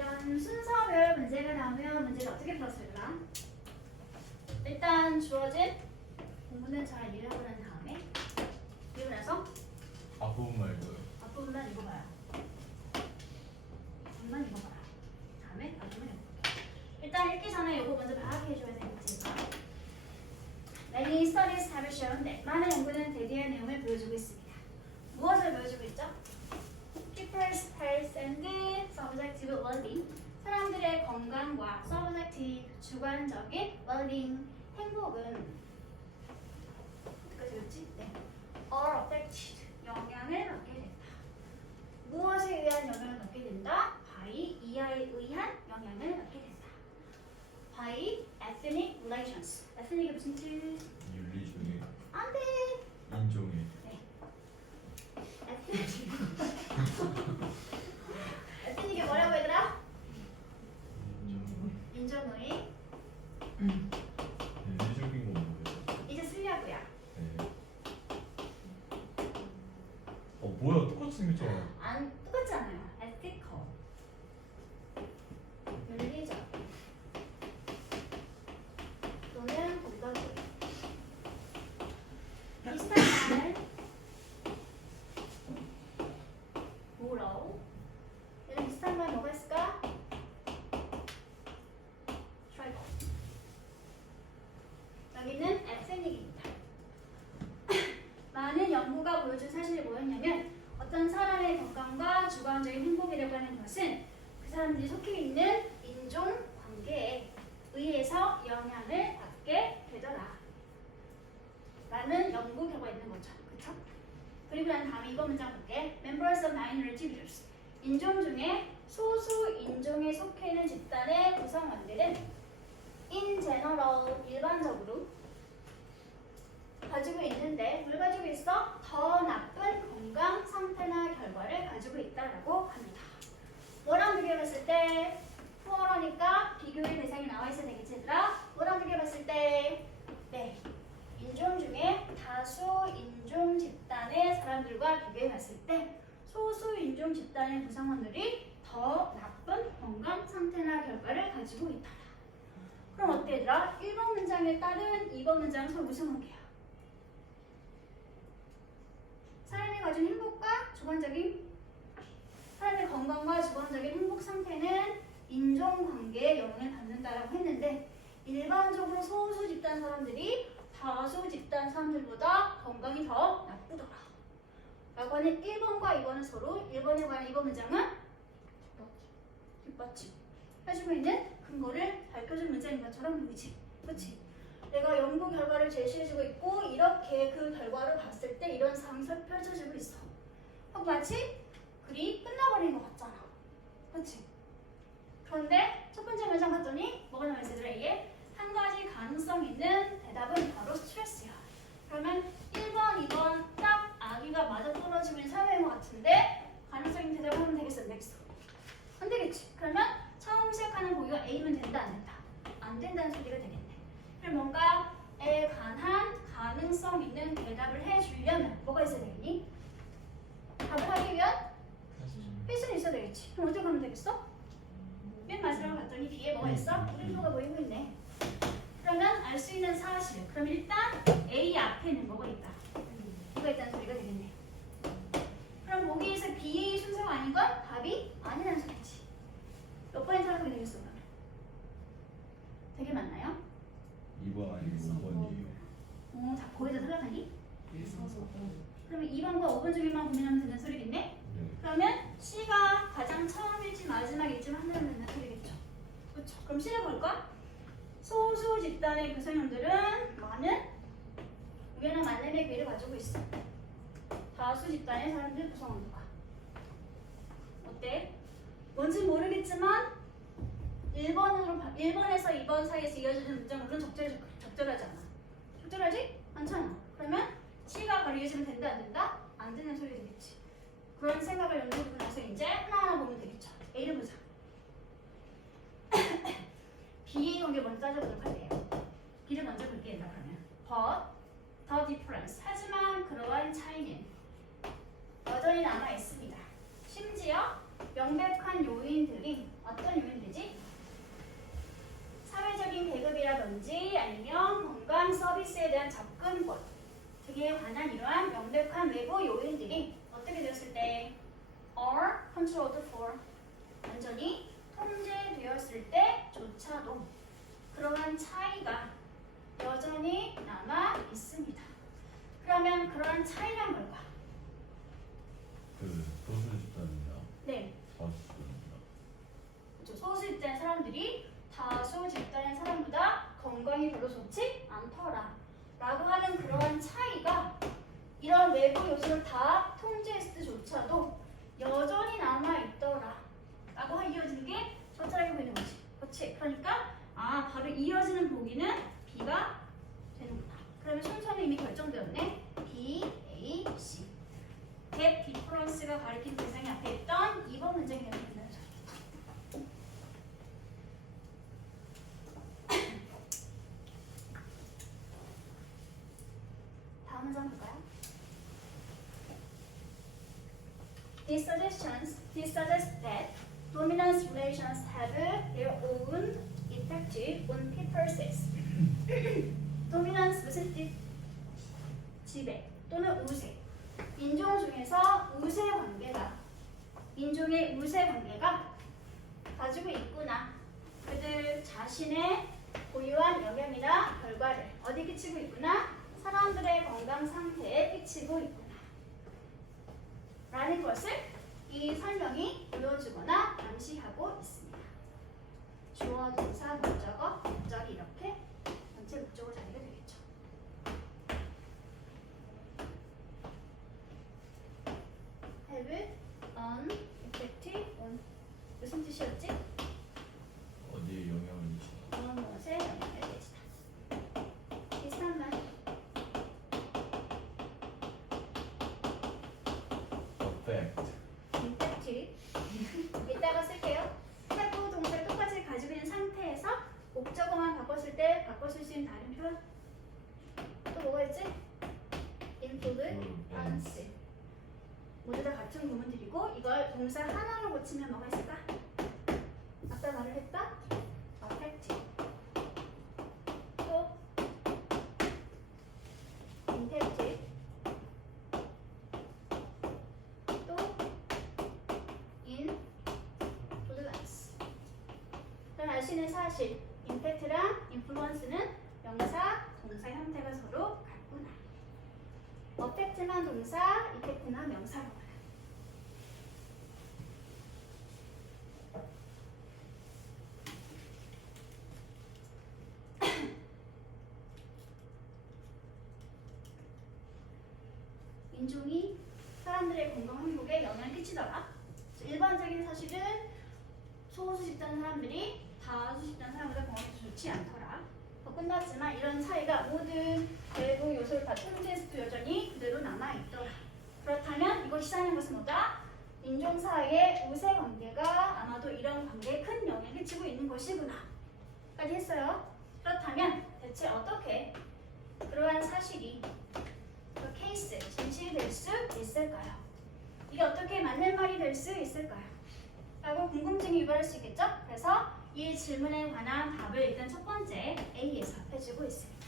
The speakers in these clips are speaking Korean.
이런 순서별 문제가 나오면 문제를 어떻게 풀었을까? 일단 주어진 공부는 잘 이해하고 난 다음에 그리고 나서 앞부분만 읽어요. 앞부분만 읽어봐요. 앞부분만 읽어봐라. 다음에 앞부분 읽어볼게. 일단 읽기 전에 이거 먼저 파악해줘야 되겠지. Many studies have shown that 많은 연구는 대기의 내용을 보여주고 있습니다. 무엇을 보여주고 있죠? People's health and subjective well-being. 사람들의 건강과 subjective 주관적인 well-being 행복은 어떻게 되었지? 네. are affected 영향을 받게 된다. 무엇에 의한 영향을 받게 된다? by 이하에 의한 영향을 받게 된다. by ethnic relations. ethnic이 무슨 뜻? 윤리주의, 안 돼. 인종의. 에스닉이 뭐라고 얘들아? 인종. 인종의 윤리적인 건 뭐예요? 이제 쓰려고요. 네. 뭐야 똑같이 생겼잖아. 안 똑같지 않아요. ethical 윤리적 또는 공덕의 비슷한 말을 moral 얘는 비슷한 말 뭐가 있을까? tribal 여기는 ethnic입니다. 많은 연구가 보여준 사실이 뭐였냐면 어떤 사람의 건강과 주관적인 행복이라고 하는 것은 그 사람들이 속해 있는 인종 관계에 의해서 영향을 받게 되더라 라는 연구 결과가 있는 거죠. 그쵸? 그리고 난 다음에 이거 문장 볼게. Members of minority groups 인종 중에 소수 인종에 속해 있는 집단의 구성원들은 in general 일반적으로 가지고 있는데 뭘 가지고 있어? 더 나쁜 건강 상태나 결과를 가지고 있다라고 합니다. 뭐랑 비교해봤을 때? 포어러니까 비교의 대상이 나와 있어야 되겠지 얘들아? 뭐랑 비교해봤을 때? 네. 인종 중에 다수 인종 집단의 사람들과 비교해봤을 때 소수 인종 집단의 구성원들이 더 나쁜 건강 상태나 결과를 가지고 있다. 그럼 어때 얘들아? 1번 문장에 따른 2번 문장은 서로 무슨 관계야? 사람이 가진 행복과 주관적인 사람의 건강과 주관적인 행복 상태는 인종관계에 영향을 받는다라고 했는데 일반적으로 소수 집단 사람들이 다수 집단 사람들보다 건강이 더 나쁘더라 라고 하는 1번과 2번은 서로 1번에 관한 2번 문장은 뒷받침 해주고 있는 근거를 밝혀준 문장인 것처럼 보이지? 그치? 내가 연구 결과를 제시해주고 있고 이렇게 그 결과를 봤을 때 이런 상황이 펼쳐지고 있어. 마치 글이 끝나버린 것 같잖아. 그치? 그런데 첫 번째 문장 봤더니 뭐가 나와있어 얘들아? 이게 한 가지 가능성 있는 대답은 바로 스트레스야. 그러면 1번, 2번 딱 아기가 맞아떨어지고 있는 사회인 것 같은데 가능성 있는 대답을 하면 되겠어? 안 되겠어? 안 되겠지? 그러면 처음 시작하는 보기가 A면 된다 안 된다? 안 된다는 소리가 되겠네. 그럼 뭔가에 관한 가능성 있는 대답을 해주려면 뭐가 있어야 되겠니? 답을 하기 위한 필수는 있어야 되겠지. 그럼 어떻게 하면 되겠어? 맨 마지막으로 봤더니 뒤에 뭐가 있어? 일부가 보이고 있네. 그러면 알 수 있는 사실. 그럼 일단 A 앞에는 뭐가 있다? 뭐가 있다는 소리가 되겠네. 그럼 보기에서 B의 순서가 아닌 건 답이 아니라는 소리지. 몇 번에 탈락하게 되겠어 그러면? 되게 많나요? 2번 아니고 5번이에요. 자, 거기서 탈락하니? 그러면 2번과 5번 중에만 고민하면 되는 소리겠네? 네. 그러면 C가 가장 처음일지 마지막일지 판단하면 되는 소리겠죠. 그렇죠. 그럼 C를 볼까? 소수 집단의 구성원들은 많은 의견과 만남의 기회를 가지고 있어. 다수 집단의 사람들 구성원들과. 어때? 뭔지 모르겠지만 1번에서 2번 사이에서 이어지는 문장 물론 적절하지 않아. 적절하지? 않잖아. 그러면 C가 바로 이어지면 된다 안 된다? 안 되는 소리 되겠지. 그런 생각을 연구해보고 나서 이제 하나하나 보면 되겠죠. A를 보자. B의 관계 먼저 따져보도록 할게요. B를 먼저 볼게요. 그러면 But the difference 하지만 그러한 차이는 여전히 남아있습니다. 심지어 명백한 요인들이 어떤 그에 관한 이러한 명백한 외부 요인들이 어떻게 되었을 때 are controlled for 완전히 통제되었을 때조차도 그러한 차이가 여전히 남아 있습니다. 그러면 그러한 차이란 뭘까? 그 소수 집단이나 네, 다수 집단이나 그렇죠. 소수 집단의 사람들이 다수 집단의 사람보다 건강이 별로 좋지 않더라 라고 하는 그러한 차이가 이런 외부 요소를 다 통제했을 때조차도 여전히 남아있더라 라고 이어지는 게 저자라고 보이는 거지. 그렇지? 그러니까 바로 이어지는 보기는 B가 되는구나. 그러면 순서는 이미 결정되었네. B, A, C. get difference가 가리킨 대상이 앞에 있던 2번 문장이 되면 된다는 점. 다음 문장 볼까요? These suggest that dominance relations have their own effect on people's sex. dominance 무슨 뜻? 지배 또는 우세. 인종 중에서 우세 관계가 인종의 우세 관계가 가지고 있구나. 그들 자신의 고유한 영향이나 결과를 어디 끼치고 있구나? 사람들의 건강 상태에 끼치고 있구나. 라는 것을 이 설명이 보여주거나 암시하고 있습니다. 주어, 동사, 목적어, 목적이 이렇게 전체 목적으로 자리가 되겠죠. have an effect on 무슨 뜻이었지? 어디에 영향을 미치나 무엇에 영향을 미치다. 비슷한 말. affect effect. 이따가 쓸게요. have 동사 똑같이 가지고 있는 상태에서 목적어만 바꿨을 때 바꿔 쓸 수 있는 다른 표현. 또 뭐가 있지? influence. 모두 다 같은 구문들이고 이걸 동사 하나로 고치면 뭐가 있을까? 아까 말을 했다? affect. 또 impact. 또 influence. 그럼 알 수 있는 사실 impact랑 influence는 명사, 동사 형태가 서로 같구나. affect만 동사, effect만 명사로. 인종이 사람들의 건강 행복에 영향을 끼치더라. 일반적인 사실은 소수 집단 사람들이 다수 집단 사람보다 건강이 좋지 않더라. 더 끝났지만 이런 차이가 모든 외부 요소를 다 통제해서도 여전히 그대로 남아있더라. 그렇다면 이것이 시사하는 것은 뭐다? 인종 사이의 우세 관계가 아마도 이런 관계에 큰 영향을 끼치고 있는 것이구나 까지 했어요. 그렇다면 대체 어떻게 그러한 사실이 그 케이스, 진실이 될 수 있을까요? 이게 어떻게 맞는 말이 될 수 있을까요? 라고 궁금증이 유발할 수 있겠죠? 그래서 이 질문에 관한 답을 일단 첫 번째 A에서 해주고 있습니다.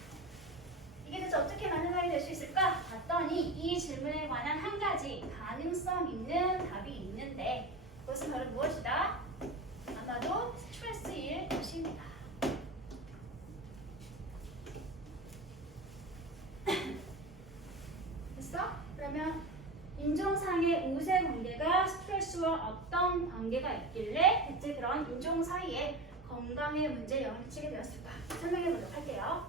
이게 대체 어떻게 맞는 말이 될 수 있을까? 봤더니 이 질문에 관한 한 가지 가능성 있는 답이 있는데 그것은 바로 무엇이다? 아마도 스트레스일 것입니다. 됐어? 그러면 인종상의 우세 관계가 스트레스와 어떤 관계가 있길래 대체 그런 인종 사이에 건강에 문제에 영향을 끼치게 되었을까? 설명해 보도록 할게요.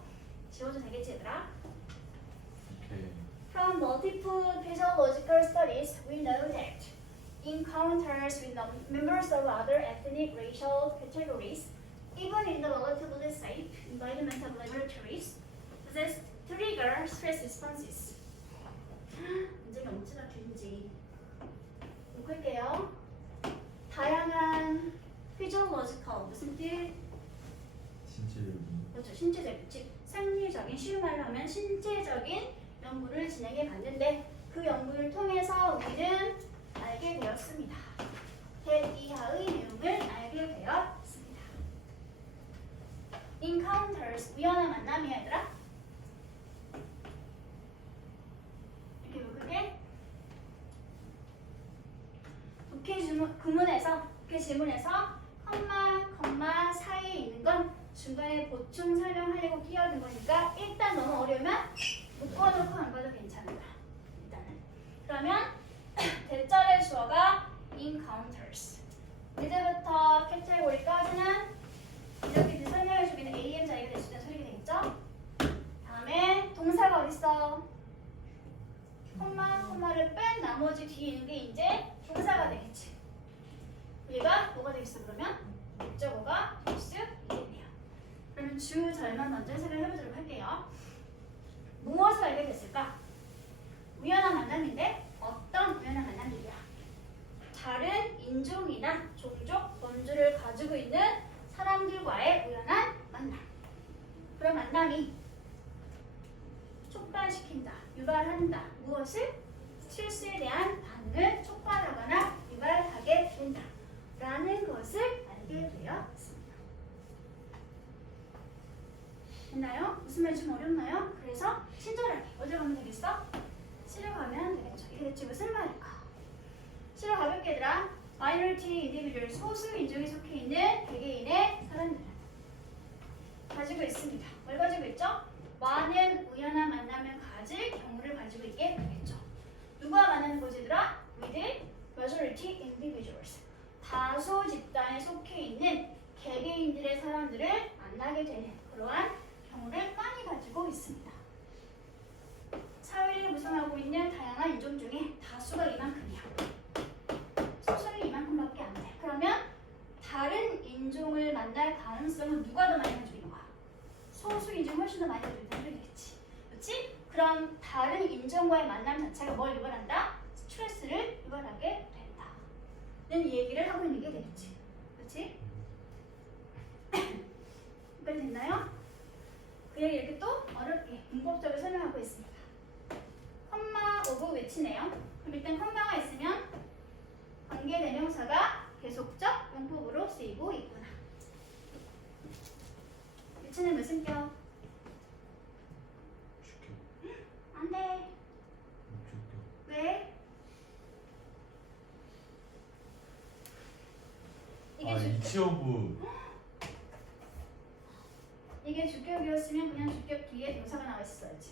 지워도 되겠지 얘들아? 오케이 From multiple physiological studies, we know that encounters with members of other ethnic racial categories, even in the relatively safe environmental laboratories, possess trigger stress responses. 문제가 엄청나 긴지 볼게요. 다양한 physiological 무슨 뜻? 신체적인 그렇죠. 신체적, 즉 생리적인 쉬운 말로 하면 신체적인 연구를 진행해 봤는데 그 연구를 통해서 우리는 알게 되었습니다. 이하의 내용을 알게 되었습니다. Encounters 우연한 만남이야 얘들아. 구문에서 그 지문에서 컴마 사이에 있는 건 중간에 보충 설명하려고 끼워둔 거니까 일단 너무 어려우면 묶어놓고 안 봐도 괜찮다. 일단은 그러면 대절의 주어가 encounters. 이제부터 캐테고리까지는 이렇게 설명해주고 있는 am 자리가 될 수 있는 소리가 되겠죠? 다음에 동사가 어딨어? 콤마를 뺀 나머지 뒤에 있는 게 이제 동사가 되겠지. 얘가 뭐가 되겠어 그러면? 목적어가 될 수 있겠네요. 그러면 주절만 먼저 해석을 해보도록 할게요. 무엇을 알게 됐을까? 우연한 만남인데 어떤 우연한 만남이야? 다른 인종이나 종족, 원주를 가지고 있는 사람들과의 우연한 만남. 그런 만남이 촉발시킨다, 유발한다. 무엇을? 실수에 대한 반응을 촉발하거나 유발하게 된다. 라는 것을 알게 되었습니다. 됐나요? 무슨 말이 좀 어렵나요? 그래서 친절하게 어디로 가면 되겠어? 시로 가면 되겠죠. 이게 대체 무슨 말일까? 시로 가볍게 얘들아. minority individual, 소수 인종에 속해 있는 개개인의 사람들 가지고 있습니다. 뭘 가지고 있죠? 많은 우연한 만남을 가질 경우를 가지고 있게 되겠죠. 누가 만나는 거지 얘들아? with majority individuals. 다수 집단에 속해 있는 개개인들의 사람들을 만나게 되는 그러한 경우를 많이 가지고 있습니다. 사회를 구성하고 있는 다양한 인종 중에 다수가 이만큼이야. 소수는 이만큼밖에 안 돼. 그러면 다른 인종을 만날 가능성은 누가 더 많이 가지고 있는 거야? 소수 인종이 훨씬 더 많이 가지고 있다는 얘기겠지. 그렇지? 그럼 다른 인종과의 만남 자체가 뭘 유발한다? 스트레스를 유발하게 된다. 는 얘기를 하고 있는 게 되겠지. 그렇지? 여기까지 됐나요? 그 얘기 이렇게 또 어렵게 문법적으로 설명하고 있습니다. 컴마 오브 위치네요. 그럼 일단 컴마가 있으면 관계대명사가 계속적 용법으로 쓰이고 있구나. 위치는 무슨 격? 주격. 안 돼. 주격. 왜? 아 이치오브. 이게 주격이었으면 그냥 주격 뒤에 동사가 나와 있었어야지.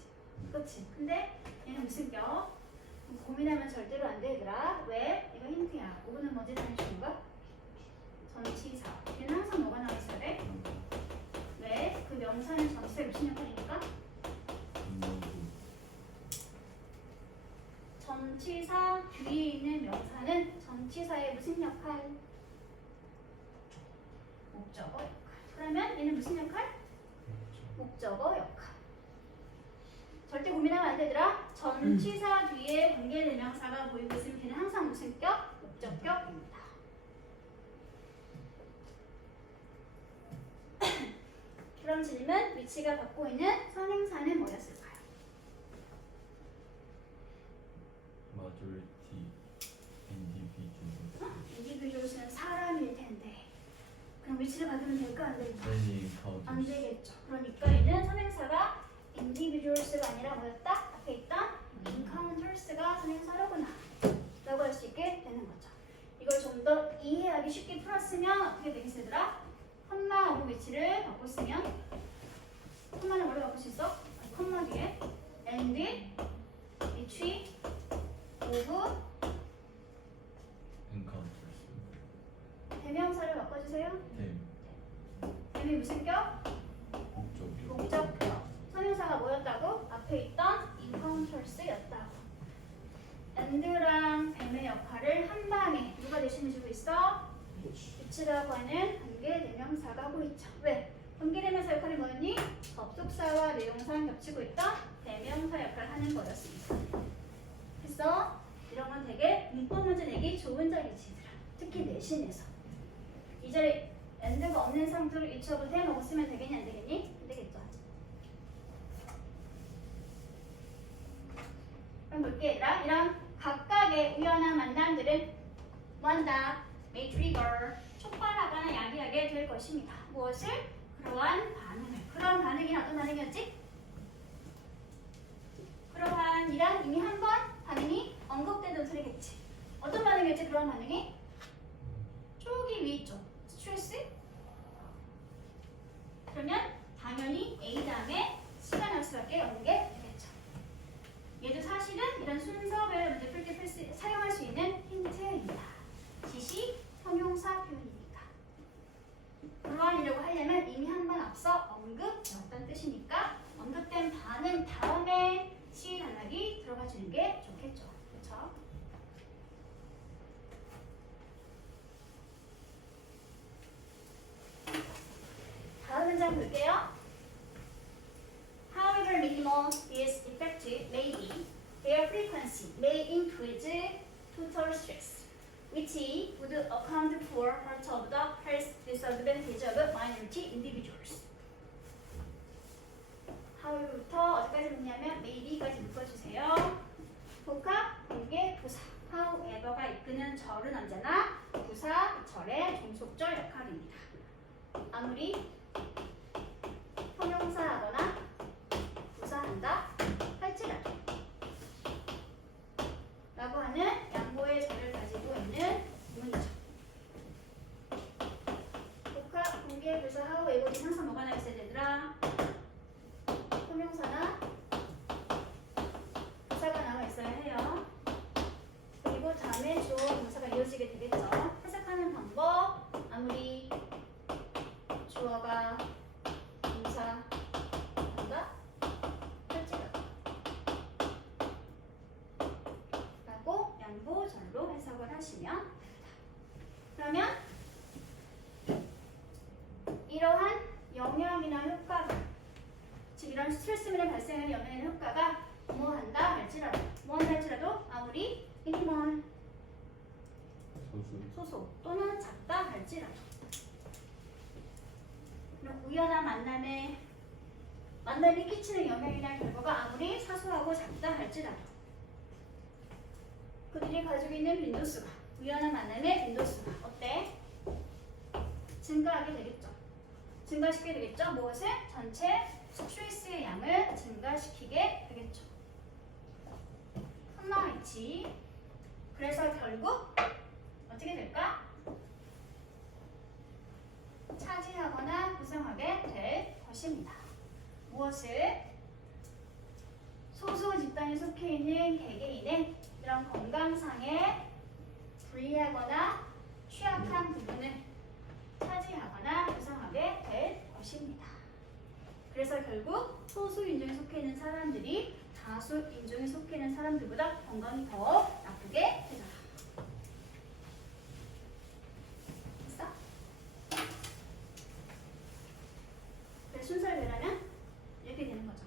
그렇지? 근데 얘는 무슨 격? 고민하면 절대로 안 돼, 얘들아. 왜? 이거 힌트야. 5분은 뭐지? 다시 주는 거? 전치사. 얘는 항상 뭐가 나와 있어야 돼? 왜? 그 명사는 전치사의 무슨 역할이니까? 전치사 뒤에 있는 명사는 전치사의 무슨 역할? 목적어 역할. 그러면 얘는 무슨 역할? 목적어 역할. 절대 고민하면 안 되더라. 전치사 뒤에 관계대명사가 보이고 있으면 걔는 항상 무슨 격? 목적격입니다. 그럼 질문, 위치가 갖고 있는 선행사는 뭐였을까요? 마조리티 인디비주얼. 인디비주얼스는 사람일 텐데 그럼 위치를 받으면 될까 안 될까? 안 되겠죠. 그러니까 얘는 선행사가 individuals가 아니라 뭐였다? 앞에 있던 encounters가 선행사로구나 라고 할 수 있게 되는 거죠. 이걸 좀 더 이해하기 쉽게 풀었으면 어떻게 되겠으더라? 컴마하고 위치를 바꿔 쓰면 컴마는 원래 바꿀 수 있어? 컴마 뒤에 and, which, of 엔카운터스. 대명사를 바꿔주세요. 네. 댐이 무슨 격? 목적이요. 목적격. 선행사가 뭐였다고? 앞에 있던 encounters였다고. and랑 뱀의 역할을 한 방에 누가 대신해주고 있어? which라고 하는 관계대명사가 하고 있죠. 왜? 관계대명사 역할이 뭐였니? 접속사와 내용상 겹치고 있던 대명사 역할을 하는 거였습니다. 그래서 이런 건 되게 문법 문제 내기 좋은 자리지. 특히 내신에서. 이 자리 and가 없는 상태로 each하고 대놓고 쓰면 되겠니 안 되겠니? 안 되겠죠. 그럼 볼게 얘들아. 이런 각각의 우연한 만남들은 원다, may trigger, 촉발하거나 야기하게 될 것입니다. 무엇을? 그러한 반응을. 그런 반응이 어떤 반응이었지? 그러한 이란 이미 한 번 반응이 언급되던 소리겠지. 어떤 반응이었지? 그런 반응이? 앞서 언급되었다는 뜻이니까 언급된 바는 다음에 시 단락이 들어가 주는 게 좋겠죠. 그렇죠? 다음 문장 볼게요. However minimal this effect may be, their frequency may increase total stress, which would account for part of the health disadvantage of minority individuals. However부터 어디까지 묶냐면 maybe까지 묶어주세요. 복합, 관계, 부사. However가 이끄는 절은 언제나 부사, 절의 종속절 역할입니다. 아무리 형용사하거나 부사한다 할지라도 라고 하는 양보의 절을 가지고 있는 문장. 복합, 관계, 부사, however 중 항상 뭐가 나있어야 되더라? 형용사나 부사가 나와 있어야 해요. 그리고 다음에 주어 동사가 이어지게 되겠죠. 해석하는 방법, 아무리 주어가 동사 한다 할지라도 라고 양보절로 해석을 하시면 됩니다. 그러면 이러한 영향이나 효과가, 즉 이런 스트레스면에 발생하는 영향이나 효과가 뭐한다 할지라도, 뭐한다 할지라도 아무리 미니멀 소소 또는 작다 할지라도, 그럼 우연한 만남이 끼치는 영향이나 결과가 아무리 사소하고 작다 할지라도 그들이 가지고 있는 빈도수가, 우연한 만남의 빈도수가 어때? 증가하게 되겠죠. 증가시키게 되겠죠. 무엇을? 전체 스트레스의 양을 증가시키게 되겠죠. 컴마이치. 그래서 결국 어떻게 될까? 차지하거나 구성하게 될 것입니다. 무엇을? 소수 집단에 속해 있는 개개인의 이런 건강상에 불리하거나 취약한 부분을 차지하거나 구성하게 될 것입니다. 그래서 결국 소수 인종에 속해 있는 사람들이 다수 인종에 속해 있는 사람들보다 건강이 더 나쁘게 되잖아. 됐어? 그래서 순서를 내라면 이렇게 되는 거죠.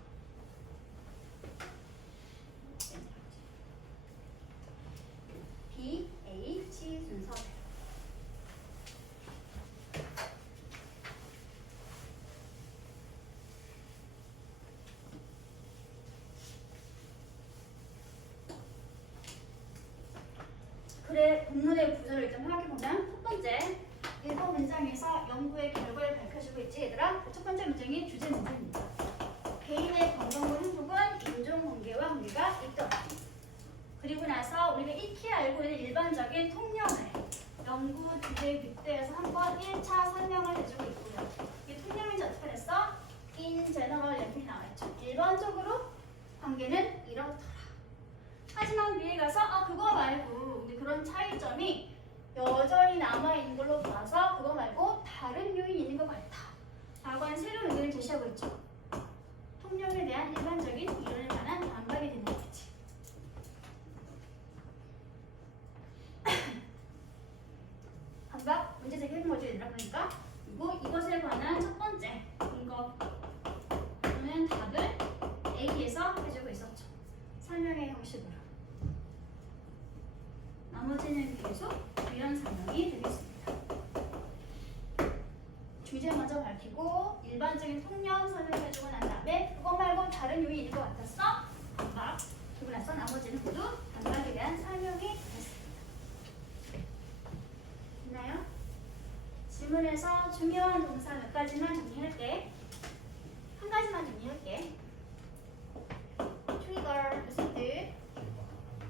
B, A, C 순서. 그래, 본문의 구조를 일단 확인해보면 첫 번째, 일본 문장에서 연구의 결과를 밝혀주고 있지 얘들아? 첫 번째 문장이 주제 문제입니다. 개인의 건강과 행복은 인종관계와 관계가 있더라. 그리고 나서 우리가 익히 알고 있는 일반적인 통념을 연구 주제 빗대에서 한번 1차 설명을 해주고 있고요. 이 통념인지 어떻게 됐어? In general 이렇게 나와있죠. 일반적으로 관계는 이렇더라. 하지만 위에 가서 그거 말고 근데 그런 차이점이 여전히 남아있는 걸로 봐서 그거 말고 다른 요인이 있는 것 같다 라고 하는 새로운 의견을 제시하고 있죠. 통념에 대한 일반적인 이론에 관한 반박이 되는 거겠지. 반박 문제 제기하는 거죠 얘들아. 그러니까 이것에 관한 첫 번째 근거 또는 답을 A에서 해주고 있었죠. 설명의 형식으로. 나머지는 계속 이런 설명이 되겠습니다. 주제 먼저 밝히고 일반적인 통념 설명해주고 난 다음에 그거 말고 다른 요인이 있는 것 같았어? 반박. 그리고 나서 나머지는 모두 반박에 대한 설명이 되겠습니다. 됐나요? 질문에서 중요한 동사 몇 가지만 정리할게. 한 가지만 정리할게. 트리거 무슨 뜻?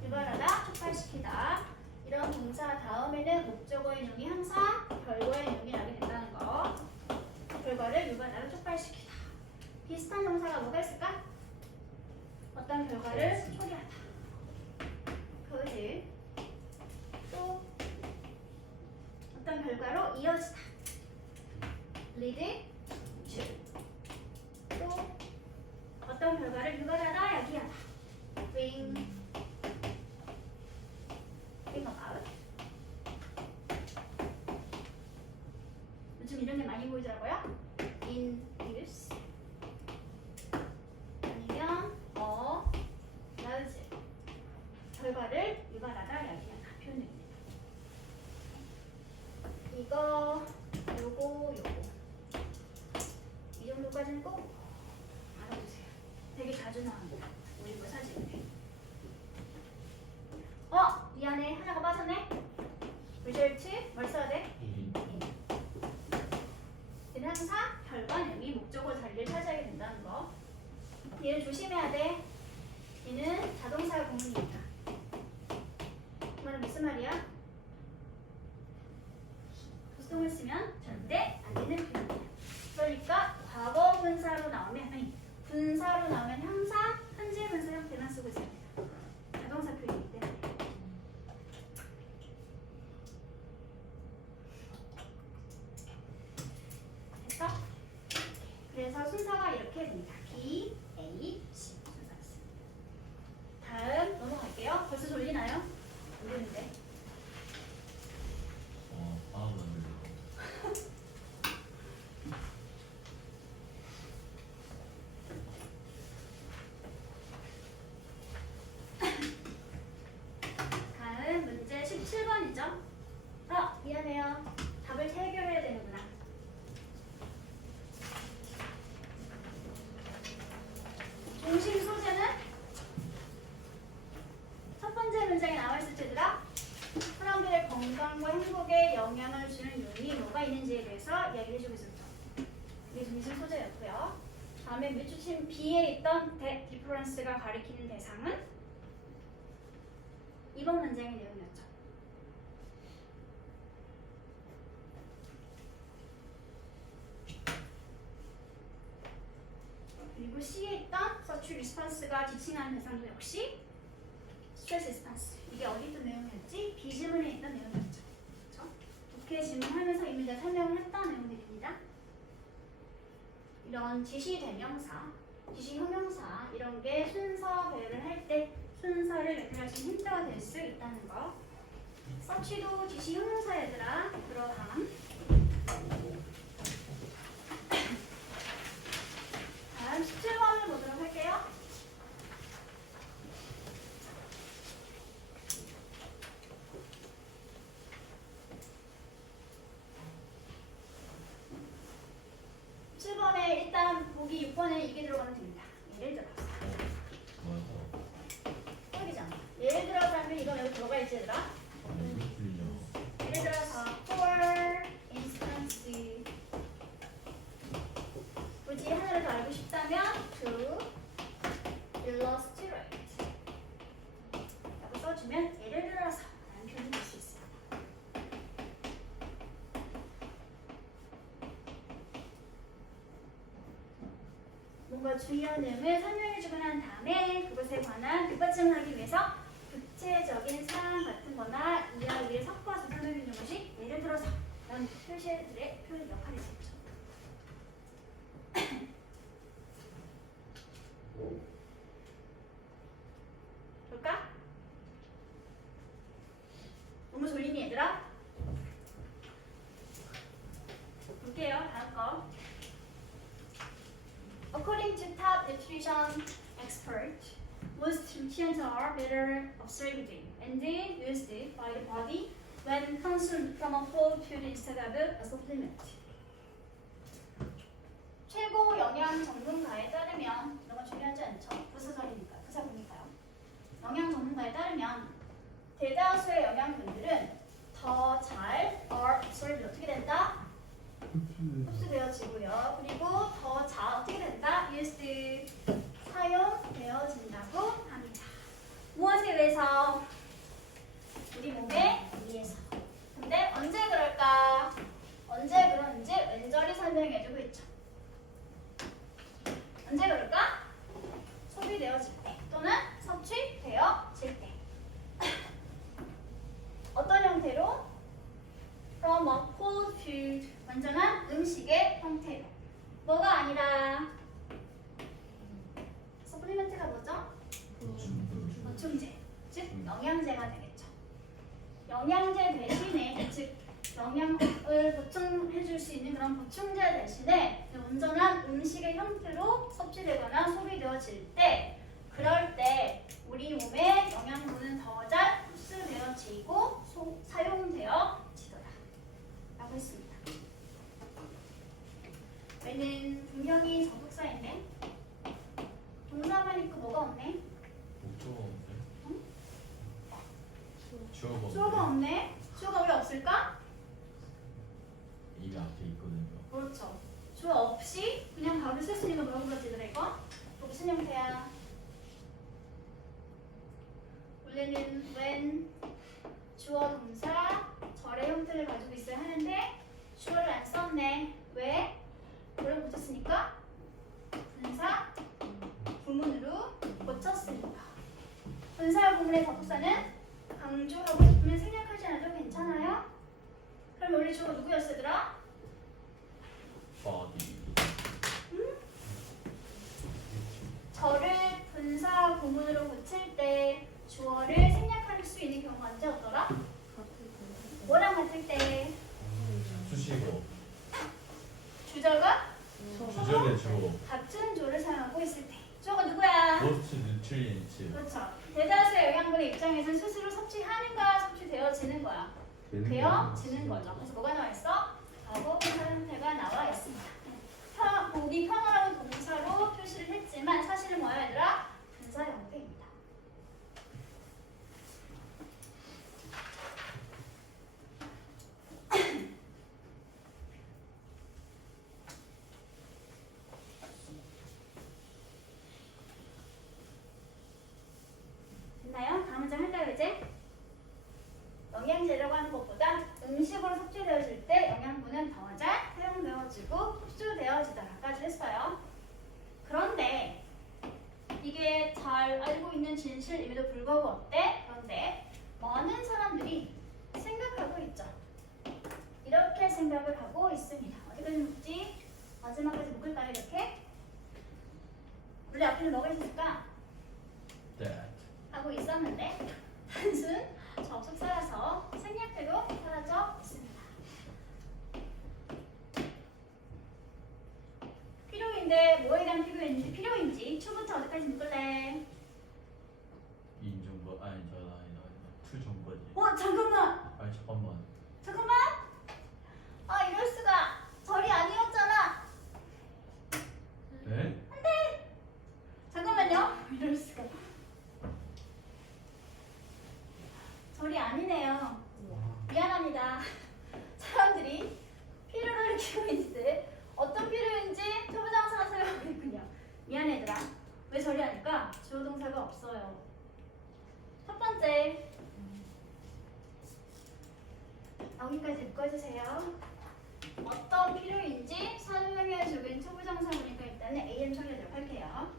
유발하다, 촉발시키다. 이런 동사 다음에는 목적어의 용이 항상 결과의 용이 나게 된다는 거. 결과를 유발하다, 촉발시키다. 비슷한 동사가 뭐가 있을까? 어떤 결과를 초래하다. cause. 또 어떤 결과로 이어지다. lead to. 어떤 결과를 유발하다, 야기하다. bring about. 요즘 이런 게 많이 보이더라고요. induce 아니면 result 결과를 유발하다, 야기하다 표현됩니다. 이거 요거 이 정도까지는 꼭 알아두세요. 되게 자주 나옵니다. 우리 거 사진에. 미안해. 하나가 빠졌네. result 뭘 써야 돼? 얘는 항상 결과명이 목적어 자리를 차지하게 된다는 거. 얘를 조심해야 돼. 얘는 자동사 구문입니다. 그 말은 무슨 말이야? 부동을 쓰면 절대 안 되는 표현이야. 그러니까 과거 분사로 나오면 분사로 나오면 항상 현재 분사 형태만 쓰고 있어야 돼요. 자동사 표현이기 때문에. 됐어? 그래서 순서가 이렇게 됩니다. B, A, C 순서가 있습니다. 다음 넘어갈게요. 벌써 졸리나요? 안 되는데. 다음 만들고. 다음 문제 17번이죠? 미안해요. 답을 해결해야 되는구나. 중심 소재는 첫 번째 문장에 나와 있을 때들아 사람들의 건강과 행복에 영향을 주는 요인이 뭐가 있는지에 대해서 이야기를 해주고 있었죠. 이게 중심 소재였고요. 다음에 밑줄친 B에 있던 difference가 가리키는 대상은 이번 문장의 내용이었죠. 그리고 C에 있던 search response가 지칭하는 대상도 역시 stress response. 이게 어디 있던 내용이었지? B 지문에 있던 내용이었죠. 그렇죠? 독해 질문하면서 이미 다 설명을 했던 내용들입니다. 이런 지시 대명사, 지시 형용사 이런 게 순서 배열을 할 때 순서를 매표할 수 있는 힌트가 될 수 있다는 거. 서치도 지시 형용사 얘들아. 그러함. 다음 17번을 보도록 할게요. 에 일단 보기 6번에 이게 들어가면 됩니다. 예를 들어서 여기잖아. 예를 들어서 하면 이건 여기 들어가 있지 얘들아. 예를 들어서 for instance 굳이 하나를 더 알고 싶다면 to illustrate 라고 써주면 예를 들어서 라는 표현이 될 수 있어요. 뭔가 중요한 내용을 설명해주고 난 다음에 그것에 관한 뒷받침을 하기 위해서 구체적인 사항 같은 거나 이야기를 섞어서 설명해주는 것이 예를 들어서 이런 표시들의 표현 역할이 있었죠. 볼까? 너무 졸리니 얘들아? 볼게요. 다음 거. According to top nutrition expert, most nutrients are better absorbed and used by the body when consumed from a whole food instead of a supplement. 최고 영양 전문가에 따르면 이런 건 중요하지 않죠? 부사절이니까, 부사구니까요. 영양 전문가에 따르면 대다수의 영양분들은 더 잘 absorbed 어떻게 된다? 흡수되어지고요. 그리고 더 잘 어떻게 된다? used 사용되어진다고 합니다. 무엇에 의해서? 우리 몸에 의해서. 근데 언제 그럴까? 언제 그런지 왼절이 설명해주고 있죠. 언제 그럴까? 소비되어질 때 또는 섭취되어질 때. 어떤 형태로? From a whole food 완전한 음식의 형태로. 뭐가 아니라 서플리멘트가 뭐죠? 보충제, 즉 영양제가 되겠죠. 영양제 대신에, 즉 영양을 보충해줄 수 있는 그런 보충제 대신에 온전한 음식의 형태로 섭취되거나 소비되어질 때, 그럴 때 우리 몸에 영양분은 더 잘 흡수되어지고 사용되어지더라 라고 했습니다. 얘는 분명히 접속사인데 동사만 있고 뭐가 없네? 목조가 없네. 응? 주어가 없네. 주어가 없네? 주어가 왜 없을까? 이미 앞에 있거든요. 그렇죠. 주어 없이 그냥 바로 쓸 수 있는 거 뭐라고 불러지더라 이거? 무슨 형태야? 원래는 when 주어 동사 절의 형태를 가지고 있어야 하는데 주어를 안 썼네. 왜? 뭐를 붙였으니까? 분사 부문으로 고쳤으니까. 분사 부문의 접속사는 강조하고 싶으면 생략하지 않아도 괜찮아요? 그럼 원래 주어가 누구였으더라? body. 저를 분사 구문으로 고칠 때 주어를 생략할 수 있는 경우가 언제였더라? 뭐랑 같을 때? 수식어. 주저가 주절의 주어. 같은 조를 사용하고 있을 때. 주어가 누구야? most nutrients. 그렇죠. 대다수의 영양분의 입장에서는 스스로 섭취하는가 섭취되어지는 거야. 되어지는 거죠. 그래서 뭐가 나와 있어? 하고 분사 형태가 나와 있습니다. 보기 편하라고 동사로 표시를 했지만 사실은 뭐야 얘들아? 분사 형태입니다. 됐나요? 다음 문장 할까요 이제? 영양제라고 하는 것보다 음식으로 섭취되어질 때 영양분은 더 잘 사용되어지고 흡수되어지다라까지 했어요. 그런데 이게 잘 알고 있는 진실임에도 불구하고 어때? 그런데 많은 사람들이 생각하고 있죠. 이렇게 생각을 하고 있습니다. 어디까지 묶지? 마지막까지 묶을까요 이렇게? 원래 앞에는 뭐가 있을까? that. 하고 있었는데 단순 접속사라서 생략되고 사라져 있습니다. 필요인데 뭐에 대한 필요인지 초부터 어디까지 묶을래? 인정거 아니 저 아니다. 투정거지. 잠깐만 아니 잠깐만. 잠깐만 아 이럴 수가 절이 아니었잖아. 네? 잠깐만요. 이럴 수가 절이 아니네요. 미안합니다. 사람들이 필요를 느끼고 있는데 어떤 필요인지 초보장사가 사용하고 있군요. 미안해 얘들아. 왜 절이 아닐까? 주어 동사가 없어요. 첫 번째 여기까지 묶어주세요. 어떤 필요인지 설명해주고 있는 초보장사니까 일단은 AM 처리하도록 할게요.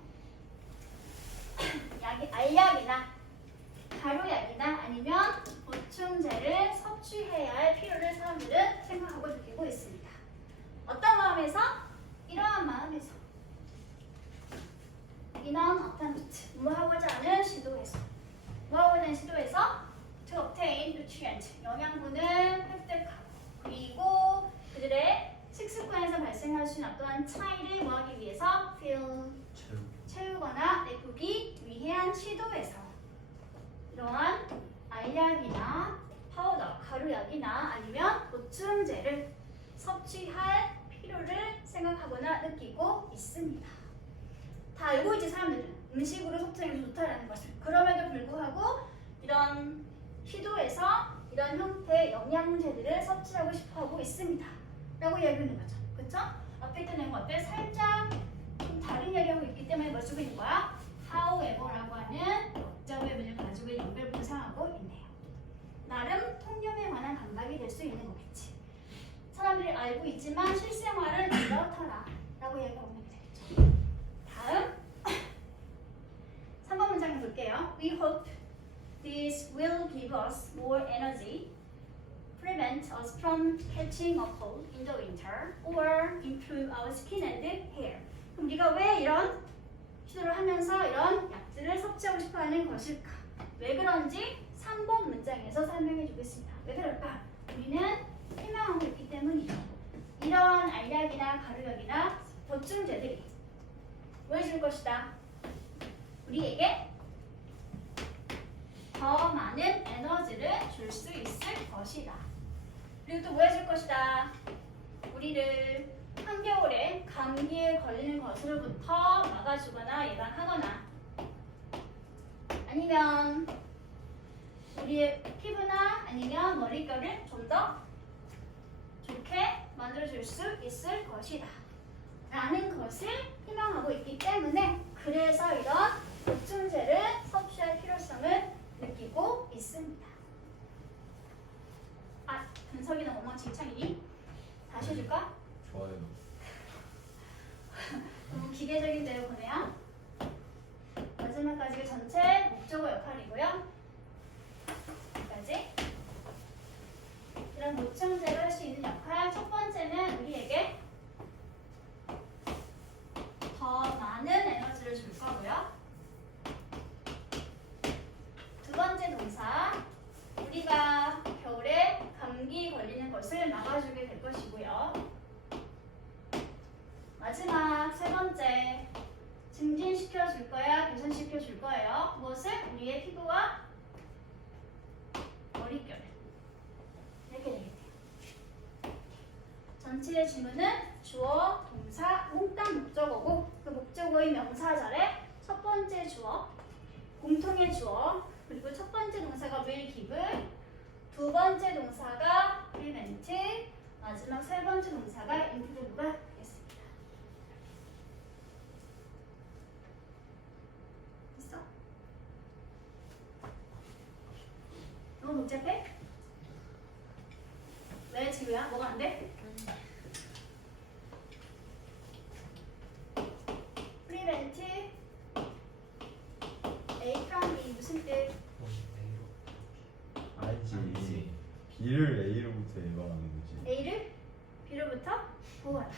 알약이나 가루약이나 아니면 보충제를 섭취해야 할 필요를 사람들은 생각하고 느끼고 있습니다. 어떤 마음에서? 이러한 마음에서. 이런 attempt, 무하고자 하는 시도에서. 무하고자 하는 시도에서 to obtain nutrient, 영양분을 획득하고 그리고 그들의 식습관에서 발생할 수 있는 어떠한 차이를 뭐하기 위해서 fill, 채우거나 메꾸기 위한 시도에서 이러한 알약이나 파우더, 가루약이나 아니면 보충제를 섭취할 필요를 생각하거나 느끼고 있습니다. 다 알고 있지 사람들은 음식으로 섭취하는 게 좋다라는 것을. 그럼에도 불구하고 이런 시도에서 이런 형태의 영양제들을 섭취하고 싶어하고 있습니다. 라고 이야기하는 거죠. 그쵸? 앞에 있던 내용 어때? 살짝 좀 다른 이야기하고 있기 때문에 뭘 쓰고 있는 거야? however라고 하는 역접의 문을 가지고 연결부를 사용하고 있네요. 나름 통념에 관한 반박이 될 수 있는 거겠지. 사람들이 알고 있지만 실생활은 이렇더라 라고 이야기하고 있는 게 되겠죠. 다음 3번 문장 볼게요. We hope this will give us more energy, prevent us from catching a cold in the winter, or improve our skin and hair. 그럼 우리가 왜 이런 시도를 하면서 이런 약들을 섭취하고 싶어하는 것일까? 왜 그런지 3번 문장에서 설명해 주겠습니다. 왜 그럴까? 우리는 희망하고 있기 때문이죠. 이러한 알약이나 가루약이나 보충제들이 뭐 해줄 것이다? 우리에게 더 많은 에너지를 줄 수 있을 것이다. 그리고 또 뭐 해줄 것이다? 우리를 한겨울에 감기에 걸리는 것으로부터 막아주거나 예방하거나 아니면 우리의 피부나 아니면 머릿결을 좀 더 좋게 만들어줄 수 있을 것이다 라는 것을 희망하고 있기 때문에 그래서 이런 보충제를 섭취할 필요성을 느끼고 있습니다. 아, 분석이는 엉망진창이니? 다시 해줄까? 좋아요. 너무 기계적인 대로 보내요. 마지막까지가 전체 목적어 역할이고요. 여기까지. 이런 보충제가 할 수 있는 역할 첫 번째는 우리에게 더 많은 에너지를 줄 거고요. 두 번째 동사 우리가 겨울에 감기 걸리는 것을 막아주게 될 것이고요. 마지막 세 번째 증진시켜 줄 거야, 개선시켜 줄 거예요. 무엇을? 우리의 피부와 머릿결 이렇게 되겠네요. 전체의 지문은 주어, 동사, 몽땅 목적어고 그 목적어의 명사절에 첫 번째 주어, 공통의 주어 그리고 첫 번째 동사가 will give, 두 번째 동사가 prevent, 마지막 세 번째 동사가 improve가 되겠습니다. 됐어? 너무 복잡해? 왜 지우야? 뭐가 안 돼? prevent A from B 무슨 뜻? 알지. B를 A로부터 예방하는 거지. A를 B로부터 보호하다.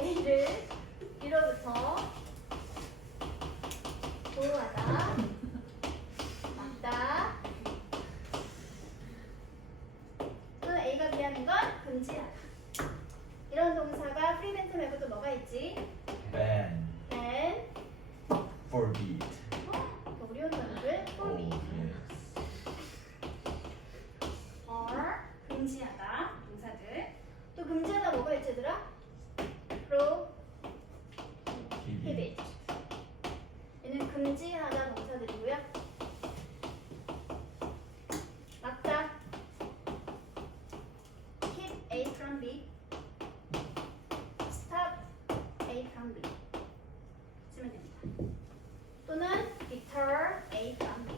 A를 B로부터 보호하다. 막다. 또는 A가 비하는 건 금지하다. 이런 동사가 prevent 말고 또 뭐가 있지? ban, ban, forbid. 더 어려운 단어들 forbid. or 금지하다 동사들. 또 금지하다 뭐가 있지 얘들아? prohibit. 얘는 금지하다 동사들이고요. 막다 keep A from B, stop A from B 쓰면 됩니다. 또는 deter A from B,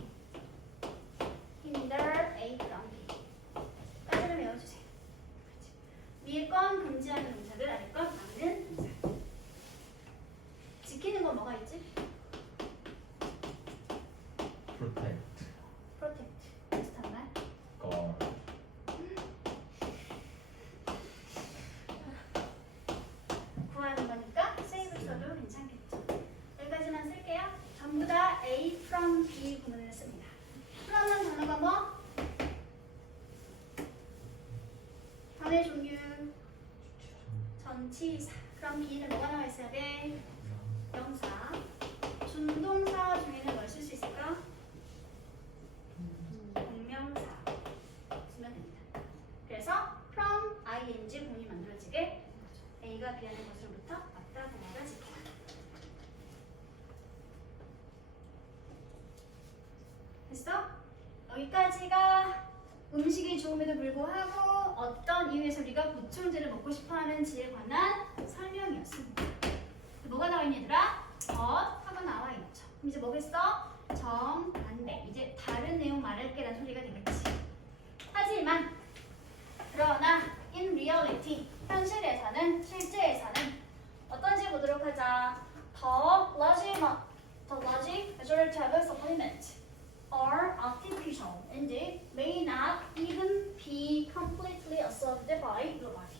hinder A from B 까지를 외워주세요. 위에 건 금지하는 동사들, 아래 건 막는 동사. 지키는 건 뭐가 있지? protect, protect 비슷한 말. guard, 구하는 거니까 save 써도 괜찮겠죠. 여기까지만 쓸게요. 전부 다 A from B 구문을 씁니다. from은 단어가 뭐? 단의 종류 전치사. 그럼 B는 뭐가 나와 있어야 돼? 명사. 준동사 중에는 뭘 쓸 수 있을까? 동명사 쓰면 됩니다. 그래서 from ing 구문이 만들어지게 되는 거죠. A가 비하는 것으로부터 맞다 동사가 지키다. 됐어? 여기까지가 음식이 좋음에도 불구하고 어떤 이유에서 우리가 보충제를 먹고 싶어하는지에 관한 설명이었습니다. 뭐가 나와 있니 얘들아? 하고 나와 있죠. 그럼 이제 뭐겠어? 정반대. 이제 다른 내용 말할게라는 소리가 되겠지. 하지만 그러나 in reality 현실에서는 실제에서는 어떤지 보도록 하자. The large majority of supplements are artificial and may not even be completely absorbed by the body.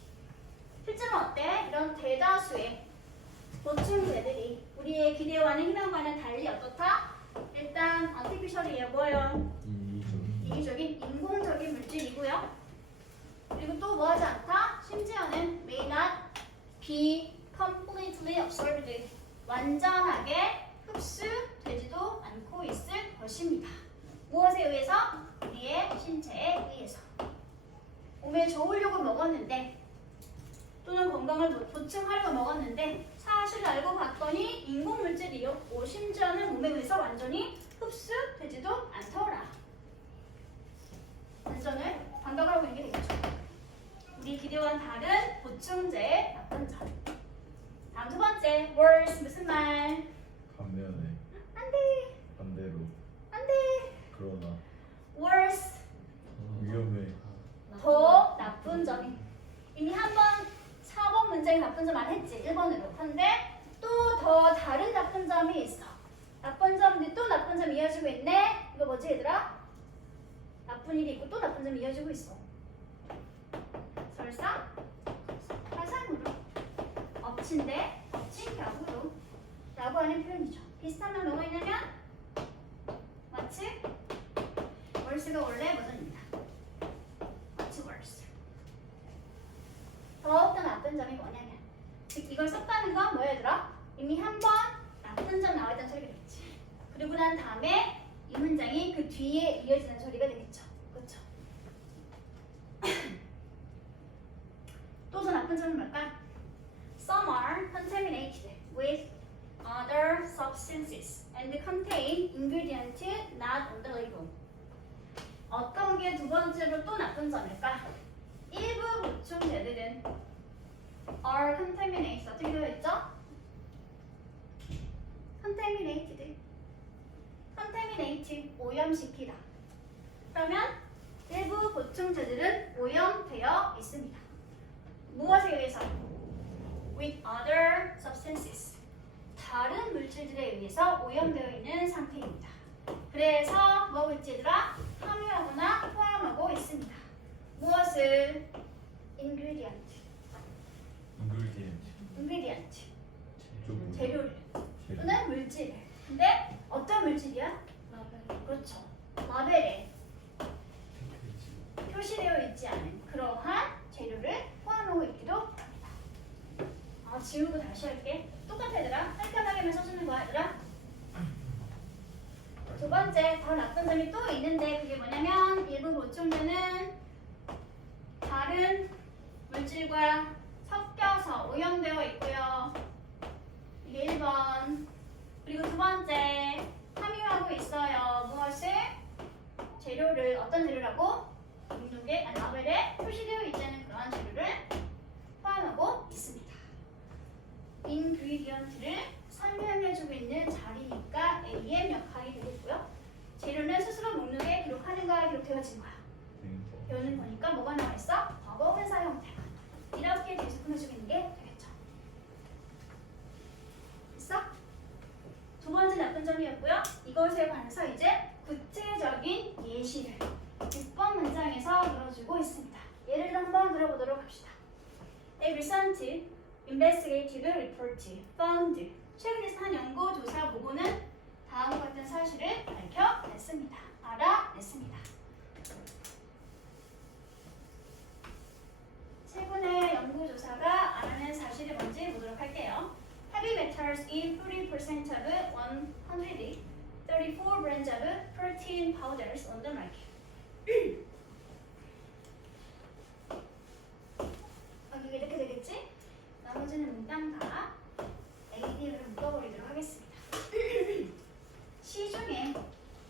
실제로 어때? 이런 대다수의 보충제들이 우리의 기대와는 희망과는 달리 어떻다? 일단 artificial이에요. 뭐예요? 이기적인 인공적인 물질이고요. 그리고 또 뭐하지 않다? 심지어는 may not be completely absorbed. 완전하게 흡수되지도 않고 있을 것입니다. 무엇에 의해서? 우리의 신체에 의해서. 몸에 좋으려고 먹었는데 또는 건강을 보충하려고 먹었는데 사실을 알고 봤더니 인공물질이요. 심지어는 몸에 의해서 완전히 흡수되지도 않더라. 완전을 반박하고 있는 게 되겠죠. 우리 기대와는 다른 보충제의 나쁜 점. 다음 두 번째, worse 무슨 말? 반면에 안 돼, 반대로 안 돼. 그러나 worse 위험해. 더 나쁜 점이. 이미 한번 4번 문제의 나쁜 점 말했지 1번으로. 근데 또 더 다른 나쁜 점이 있어. 나쁜 점인데 또 나쁜 점이 이어지고 있네. 이거 뭐지 얘들아? 나쁜 일이 있고 또 나쁜 점이 이어지고 있어. 설사 화상으로 엎친데 엎친 격으로 라고 하는 표현이죠. 비슷한 말 뭐가 있냐면 마치 worse가 원래 버전입니다. 마치 worse. 더욱더 나쁜 점이 뭐냐면 즉 이걸 썼다는 건 뭐야 얘들아? 이미 한 번 나쁜 점 나와있다는 소리가 되겠지. 그리고 난 다음에 이 문장이 그 뒤에 이어지는 소리가 되겠죠. 그렇죠? 또 더 나쁜 점은 뭘까? Some are contaminated with other substances and contain ingredients not on the label. 어떤 게 두 번째로 또 나쁜 점일까? 일부 보충제들은 are contaminated. 어떻게 되어 있죠? contaminate, 오염시키다. 그러면 일부 보충제들은 오염되어 있습니다. 무엇에 의해서? With other substances. 다른 물질들에 의해서 오염되어 있는 상태입니다. 그래서 뭐 물질들아? 함유하거나 포함하고 있습니다. 무엇을? ingredient. 재료를 또는 물질을. 근데 어떤 물질이야? 그렇죠. 라벨에 표시되어 있지 않은 그러한 재료를 포함하고 있기도 합니다. 지우고 다시 할게. 똑같아 얘들아. 깔끔하게만 써주는 거야 얘들아. 두 번째, 더 나쁜 점이 또 있는데 그게 뭐냐면 일부 보충제는 다른 물질과 섞여서 오염되어 있고요. 이게 1번. 그리고 두 번째, 함유하고 있어요. 무엇을? 재료를. 어떤 재료라고? 목록에, 라벨에 표시되어 있지 않은 그러한 재료를 포함하고 있습니다. ingredient를 설명해주고 있는 자리니까 AM 역할이 되겠고요. 재료는 스스로 목록에 기록하는가 기록되어진 거야. 배우는 거니까 뭐가 나와 있어? 과거 회사 형태가. 이렇게 계속해주고 있는 게 되겠죠. 됐어? 두 번째 나쁜 점이었고요. 이것에 관해서 이제 구체적인 예시를 6번 문장에서 들어주고 있습니다. 예를 들어 한번 들어보도록 합시다. A recent investigative report found. 최근에 한 연구조사 보고는 다음과 같은 사실을 밝혀냈습니다. 알아냈습니다. 최근의 연구조사가 알아낸 사실이 뭔지 보도록 할게요. Heavy metals in 30% of 100, 34 brands of protein powders on the market. 이게 이렇게 되겠지? 나머지는 문장 다 AD를 묶어버리도록 하겠습니다. 시중에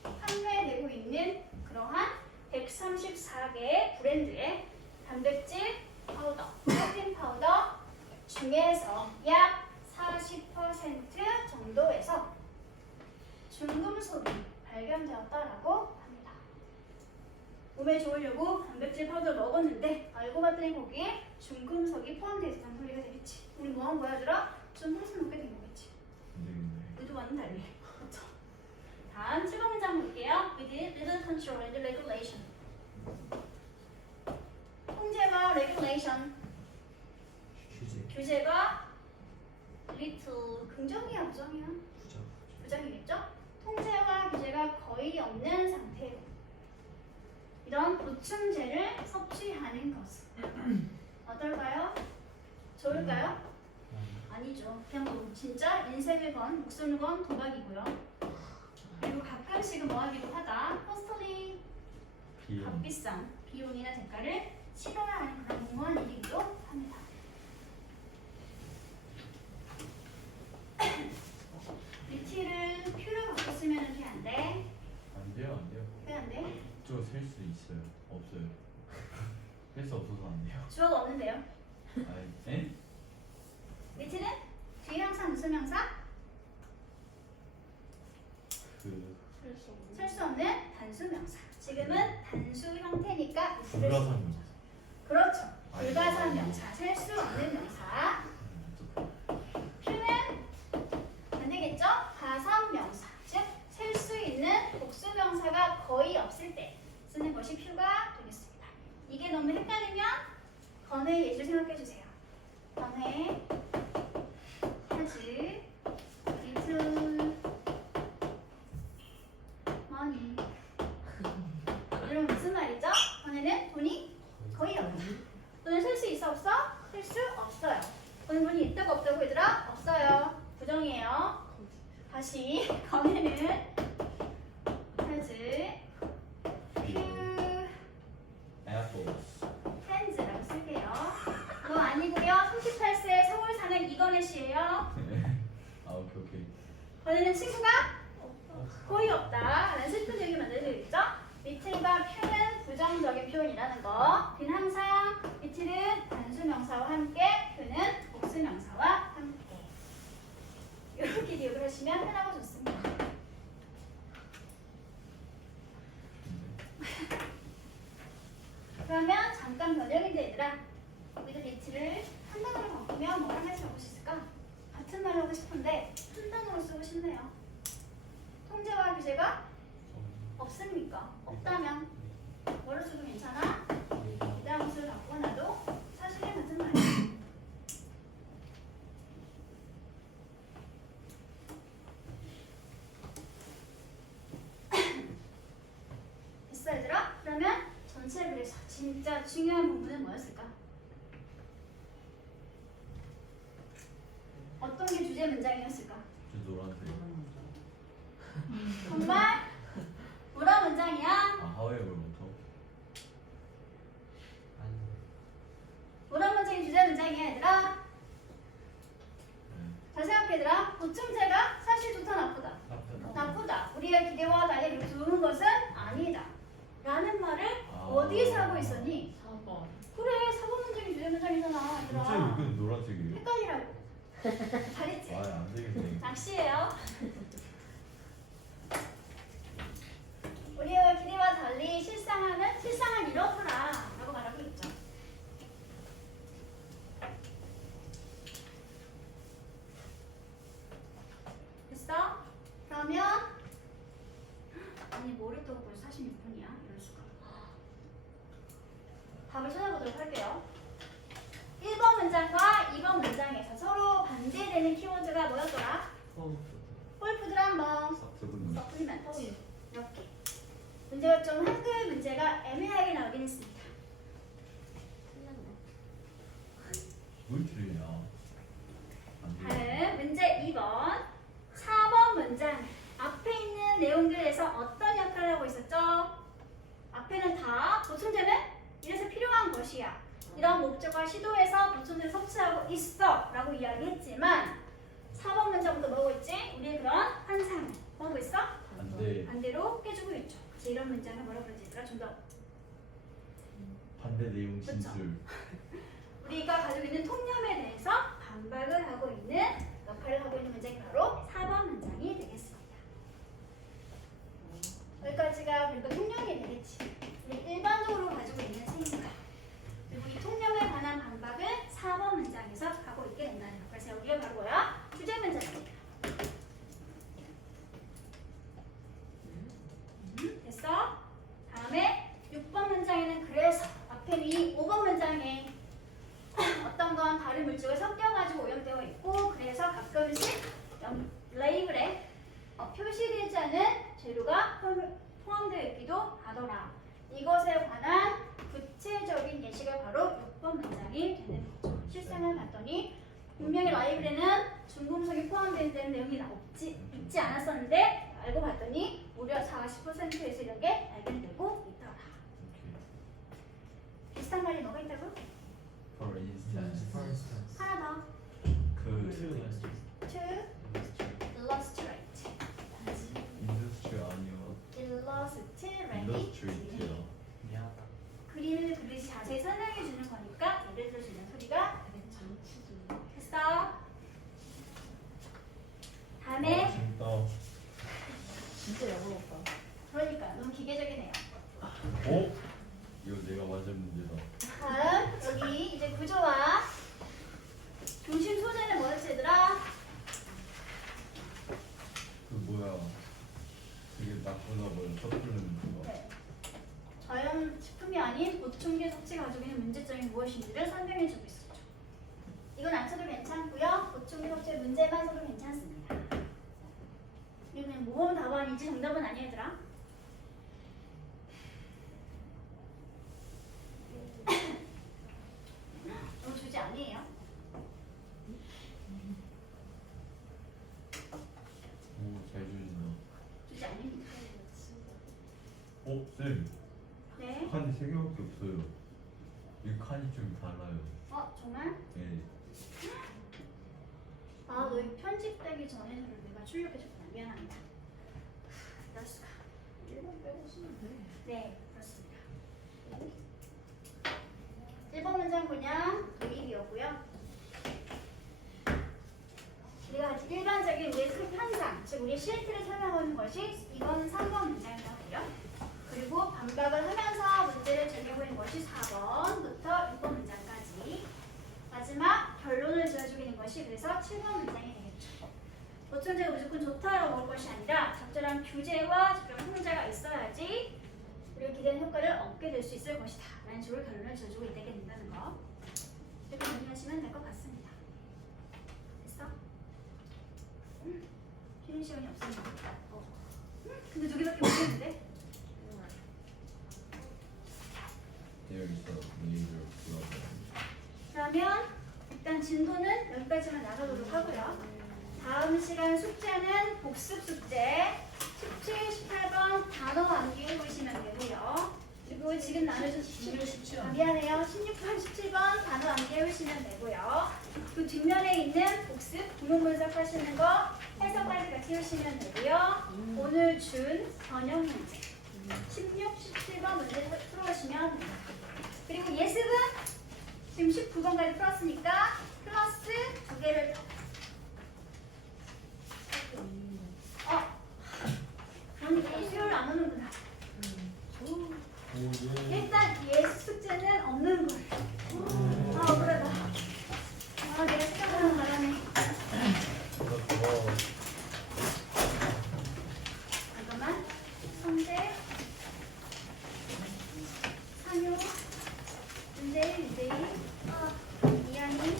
판매되고 있는 그러한 134개의 브랜드의 단백질 파우더, 프로틴 파우더 중에서 약 40% 정도에서 중금속이 발견되었다라고 합니다. 몸에 좋으려고 단백질 파우더를 먹었는데 알고 봤더니 거기에 중금속이 포함되어 있다는 소리가 되겠지. 우리 뭐 한 거야, 들아? 중금속 먹게 된 거겠지. 의도와는 달리. 그렇죠. 다음 7번 문장 볼게요. With little control and regulation. 통제와 regulation. 규제가 little 긍정이야 부정이야? 부정. 부정이겠죠? 통제와 규제가 거의 없는 상태로 이런 보충제를 섭취하는 것은 어떨까요? 좋을까요? 아니죠. 그냥 뭐 진짜 인생을 건 목숨을 건 도박이고요. 그리고 가끔씩은 뭐 하기도 하다. 코스터리 비용. 값비싼 비용이나 대가를 치러야 하는 그런 공무원 일이기도 합니다. 리티를 표를 바꿔 쓰면 돼? 안 돼? 안 돼요, 안 돼요. 왜 안 돼? 저셀 수 있어요. 없어요. 셀 수 없어서 안 돼요. 주어가 없는데요. 아니, 에? 리티는 뒤에 항상 무슨 명사? 그 쓸 수 없는 단수 명사. 지금은 단수 형태니까 리티를 불가사의 그렇죠. 불가사의 명사, 셀 수 없는 명사. 표는 안 되겠죠? 가산 명사, 즉 셀 수 있는 복수 명사가 거의 없을 때 쓰는 것이 표가 되겠습니다. 이게 너무 헷갈리면 건의 예시를 생각해 주세요. 건의 하지 little money 이러면 무슨 말이죠? 건에는 돈이 거의 없다. 돈을 쓸 수 있어 없어? 쓸 수 없어요. 돈이 있다고 없다고 얘들아? 없어요. 부정이에요. 다시 건에는 has few apples. hands라고 쓸게요. 그거 아니고요. 38세 서울 사는 이건혜 씨예요. 아, 오케이. 건에는 친구가 거의 없다. 라는 슬픈 얘기 만들어드렸죠? 리틀과 퓨는 부정적인 표현이라는 거. 그는 항상 리틀은 단수명사와 함께, 퓨는 복수명사와 함께. 이렇게 기억을 하시면 편하고 좋습니다. 그러면 잠깐 변형인데 얘들아, 우리가 리틀을 한 단어로 바꾸면 뭐랑 같이 바꿀 수 있을까? 같은 말로 하고 싶은데 한 단어로 쓰고 싶네요. 통제와 규제가 없습니까? 없다면 뭐를 써도 괜찮아? 이다음 수를 바꿔놔도 사실은 같은 말이야. 됐어 얘들아? 그러면 전체 글에서 진짜 중요한 부분은 뭐였을까? 어떤 게 주제 문장이었을까? 저 노란색. 정말 뭐라 문장이야? 아, 하웨이월부터. 뭐라 문장이 주제 문장이야 얘들아? 네. 잘 생각해 얘들아. 보충제가 사실 좋다 나쁘다? 나쁘다. 우리의 기대와 달리 그렇게 좋은 것은 아니다. 라는 말을 아. 어디에서 하고 있었니? 4번. 그래 4번 문장이 주제 문장이잖아 진짜 얘들아. 이건 노란색이에요? 헷갈리라고. 잘했지? 아, 안 되겠네. 낚시예요. 우리의 기대와 달리 실상은 이렇구나 라고 말하고 있죠. 됐어? 그러면 아니 모르겠다고 벌써 46분이야. 이럴 수가. 답을 찾아보도록 할게요. 1번 문장과 2번 문장에서 서로 반대되는 키워드가 뭐였더라? 폴푸드랑 한번 서플리멘트 이렇게. 문제가 좀 한글 문제가 애매하게 나오긴 했습니다. 뭘 틀리냐? 안 돼. 다음 문제 2번 4번 문장 앞에 있는 내용들에서 어떤 역할을 하고 있었죠? 앞에는 다 보충제는 이래서 필요한 것이야. 이런 목적과 시도해서 보충제를 섭취하고 있어 라고 이야기했지만 4번 문장부터 뭐고 있지? 우리의 그런 환상을 뭐고 있어? 안 돼. 반대로 깨주고 있죠. 그래서 이런 문장을 뭐라 그러지? 얘들아 좀 더 반대 내용 그쵸? 진술. 우리가 가지고 있는 통념에 대해서 반박을 하고 있는 역할을 하고 있는 문장이 바로 4번 문장이 되겠습니다. 여기까지가 그리고 통념이 되겠지. 우리 일반적으로 가지고 있는 생각 그리고 이 통념에 관한 반박을 4번 문장에서 하고 있게 된다는 거. 그래서 여기가 바로 뭐야? 주제 문장입니다. 됐어? 다음에 6번 문장에는 그래서 앞에 이 5번 문장에 어떤 건 다른 물질과 섞여가지고 오염되어 있고 그래서 가끔 레이블에 표시되지 않은 재료가 포함되어 있기도 하더라. 이것에 관한 구체적인 예시가 바로 6번 문장이 되는 거죠. 실생을 봤더니 분명히 라이블에는 중금속이 포함되어 있는 내용이 있지 않았었는데 알고 봤더니 무려 40%에서 이런 게 발견되고 있더라. 비슷한 말이 뭐가 있다고? For instance. 하나 더. To illustrate. 인더스트리 아니요. illustrate. 인더스트리트요. 미안하다. 그림을 그리시 자세히 설명해 주는 거니까 예를 들어 주는 소리가 됐어. 다음에 진짜 영어롭다. 그러니까 너무 기계적이네요. 어? 이거 내가 맞은 문제다. 다음 여기 이제 구조와 중심 소재는 뭐였지 얘들아? 그 뭐야? 되게 나쁘다고요. 서투르는 그거. 네. 자연 식품이 아닌 보충제 섭취가 가지고 있는 문제점이 무엇인지를 설명해 주고 있었죠. 이건 안 써도 괜찮고요. 보충제 섭취의 문제만 써도 괜찮습니다. 이거는 모범 답안이지 정답은 아니야 얘들아. 너무 주제 아니에요? 오, 잘 주신다. 주제 아닙니다. 쌤. 네. 칸이 3개밖에 없어요. 이 칸이 좀 달라요. 정말? 네. 아, 너희 편집되기 전에 내가 출력해줬구나. 미안합니다. 그럴 수가. 1번 빼고 쓰면 돼. 네, 그렇습니다. 1번 문장 그냥 도입이었고요. 우리가 아주 일반적인 우리의 큰 현상, 즉 우리의 실태를 설명하는 것이 이건 3번 문장이고요. 그리고 반박을 하면서 문제를 제기해보는 것이 4번부터 6번 문장까지. 마지막 결론을 지어주는 것이 그래서 7번 문장이 되겠죠. 보충제가 무조건 좋다라고 볼 것이 아니라 적절한 규제와 적절한 훈자가 있어야지 우리가 기대하는 효과를 얻게 될 수 있을 것이다 라는 식으로 결론을 지어주고 있게 된다는 거 이렇게 정리하시면 될 것 같습니다. 됐어? 쉬는 시간이 없습니다. 근데 2개밖에 못 했는데? 여기서 메이저 불러서. 그러면 일단 진도는 여기까지만 나가도록 하고요. 다음 시간 숙제는 복습 숙제 17, 18번 단어 암기 해보시면 되고요. 그리고 지금 나눠준 미안해요. 16번, 17번 단어 암기 해보시면 되고요. 그 뒷면에 있는 복습, 구문 분석하시는 거 해석까지 같이 해주시면 되고요. 오늘 준 번역 문제 16, 17번 문제 풀어오시면 됩니다. 그리고 예습은 지금 19번까지 풀었으니까 플러스 2개를 그러니까 수요일 안 오는구나. 오, 예. 일단 예습 숙제는 없는 거예요. 억울하다. 내가 생각하는 바람에. 잠깐만. 성재, 상효, 윤재일, 유재일, 이한이.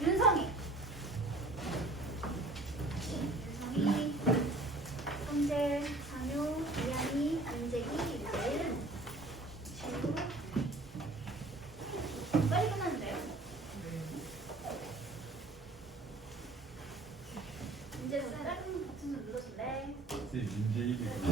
윤성이, 성재, 상효, 이한이, 윤재기, 유재일, 지우. 빨리 끝났는데요? 이제 짧은 버튼 좀 눌러줄래? 쌤, 문제 1이